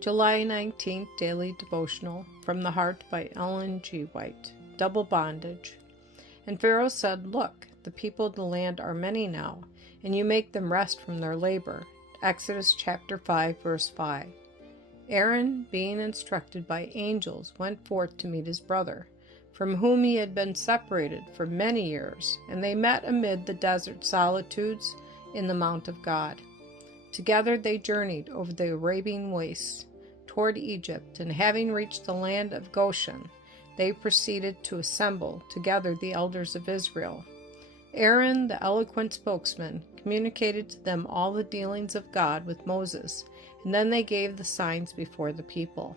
July 19th Daily Devotional from the Heart by Ellen G. White. Double Bondage. And Pharaoh said, "Look, the people of the land are many now, and you make them rest from their labor." Exodus chapter 5, verse 5. Aaron, being instructed by angels, went forth to meet his brother, from whom he had been separated for many years, and they met amid the desert solitudes in the mount of God. Together they journeyed over the Arabian wastes toward Egypt, and having reached the land of Goshen, they proceeded to assemble together the elders of Israel. Aaron, the eloquent spokesman, communicated to them all the dealings of God with Moses, and then they gave the signs before the people.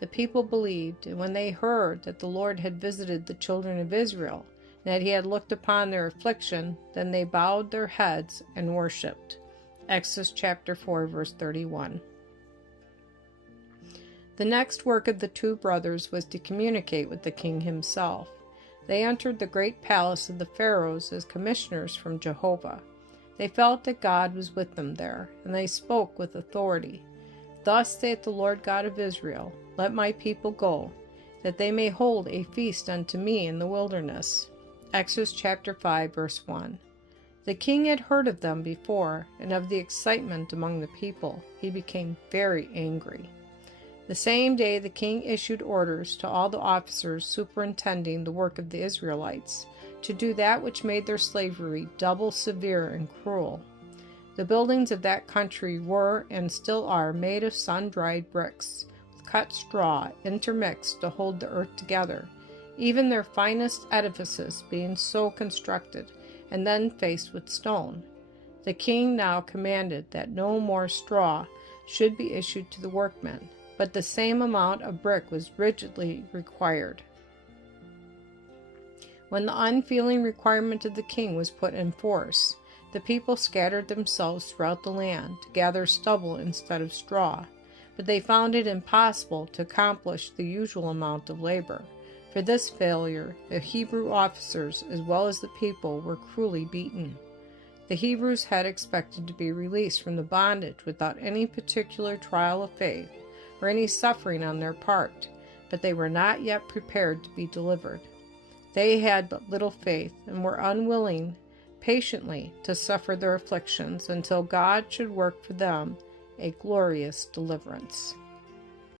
The people believed, and when they heard that the Lord had visited the children of Israel, and that he had looked upon their affliction, then they bowed their heads and worshipped. Exodus chapter 4, verse 31. The next work of the two brothers was to communicate with the king himself. They entered the great palace of the pharaohs as commissioners from Jehovah. They felt that God was with them there, and they spoke with authority. "Thus saith the Lord God of Israel, Let my people go, that they may hold a feast unto me in the wilderness." Exodus chapter 5, verse 1. The king had heard of them before, and of the excitement among the people. He became very angry. The same day the king issued orders to all the officers superintending the work of the Israelites to do that which made their slavery double severe and cruel. The buildings of that country were and still are made of sun-dried bricks, with cut straw intermixed to hold the earth together, even their finest edifices being so constructed, and then faced with stone. The king now commanded that no more straw should be issued to the workmen, but the same amount of brick was rigidly required. When the unfeeling requirement of the king was put in force, the people scattered themselves throughout the land to gather stubble instead of straw, but they found it impossible to accomplish the usual amount of labor. For this failure, the Hebrew officers as well as the people were cruelly beaten. The Hebrews had expected to be released from the bondage without any particular trial of faith or any suffering on their part, but they were not yet prepared to be delivered. They had but little faith and were unwilling patiently to suffer their afflictions until God should work for them a glorious deliverance.